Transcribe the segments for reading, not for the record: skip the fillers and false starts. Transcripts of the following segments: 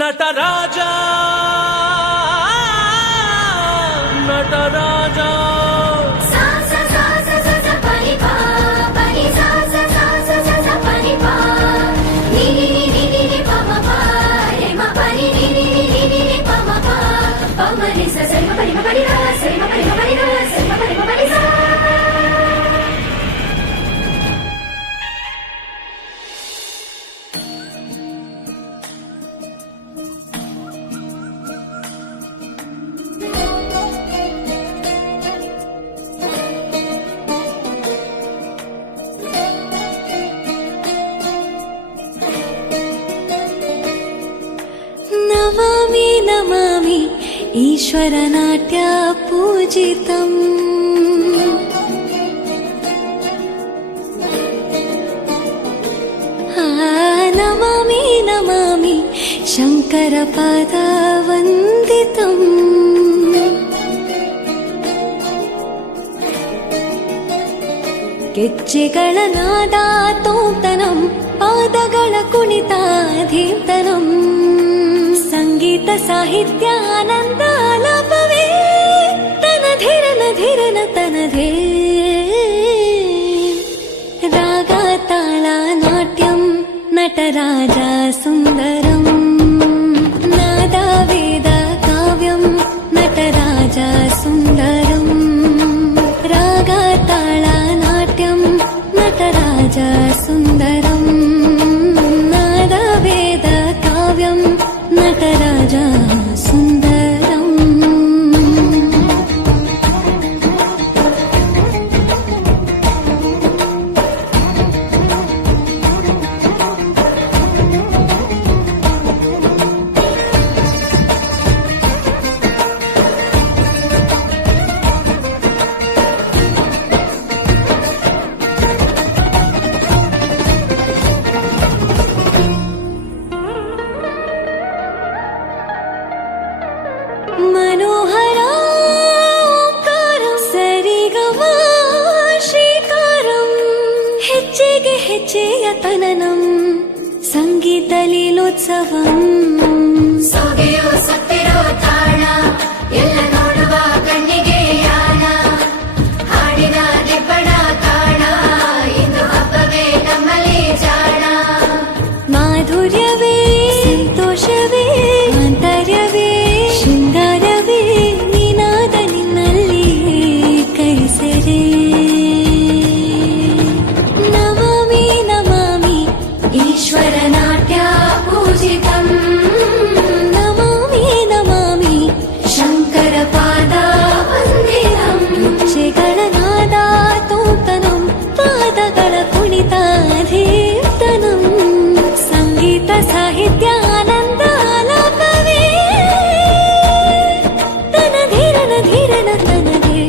ನಟರಾಜ ನಟರಾಜ ನಮಾಮಿ ನಮಾಮಿ ಈಶ್ವರ ನಾಟ್ಯ ಪೂಜಿತಂ ನಮಾಮಿ ನಮಾಮಿ ಶಂಕರ ಪಾದ ವಂದಿತಂ ಗೆಜ್ಜೆಗಳ ನಾದ ತೋಂತನಂ ಪಾದಗಳ ಕುಣಿತ ಧೀಂತನಂ ಸಂಗೀತ ಸಾಹಿತ್ಯ ಆನಂದ ಆಲಾಪವೇ ತನಧಿರನ ಧಿರನ ತನಧೇ ರಾಗ ತಾಳ ನಾಟ್ಯಂ ನಟರಾಜ ಸುಂದರಂ ನಾದ ವೇದ ಕಾವ್ಯಂ ನಟರಾಜ ಸುಂದರಂ ರಾಗ ತಾಳ ನಾಟ್ಯಂ ನಟರಾಜ ಸುಂದರಂ ನಾದ ವೇದ ಕಾವ್ಯಂ ನಟರಾಜ ಸುಂದರಂ मनोहर ओंकारं सरिगम ಶ್ರೀಕಾರಂ ಹೆಜ್ಜೆಗೆ ಹೆಜ್ಜೆಯ ತನನಂ ಸಂಗೀತ ಲೀಲೋತ್ಸವಂ ಸೊಗೆಯೋ ಸತ್ತಿರೋ ತಾಣ ಎಲ್ಲ ನೋಡುವ ಕಣ್ಣಿಗೆ ಯಾನ ಹಾಡಿನ ದಿಬ್ಬಣ ತಾಣ ಇಂದು ಹಬ್ಬವೇ ನಮ್ಮಲ್ಲಿ ಜಾಣ ಮಾಧುರ್ಯವೇ ಸಂತೋಷವೇ ಆಂತರ್ಯವೇ ಶೃಂಗಾರವೇ ನಿನಾದ ನಿನ್ನಲ್ಲಿ ಕೈಸೆರೆ ನಮಾಮಿ ನಮಾಮಿ ಈಶ್ವರ ನಾಟ್ಯ ಪೂಜಿತಂ ನಮಾಮಿ ನಮಾಮಿ ಶಂಕರ ಪಾದ ವಂದಿತಂ ಗೆಜ್ಜೆಗಳ ನಾದ ತೋಂತನಂ ಪಾದಗಳ ಕುಣಿತ ಧೀಂತನಂ ಸಂಗೀತ ಸಾಹಿತ್ಯ ಆನಂದ ಆಲಾಪವೇ ತನಧಿರನ ಧಿರನ ತನಧೇ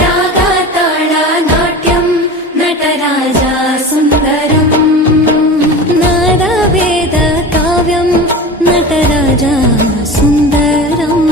ರಾಗ ತಾಳ ನಾಟ್ಯಂ ನಟರಾಜ ಸುಂದರಂ ನಾದ ವೇದ ಕಾವ್ಯಂ ನಟರಾಜ ಸುಂದರಂ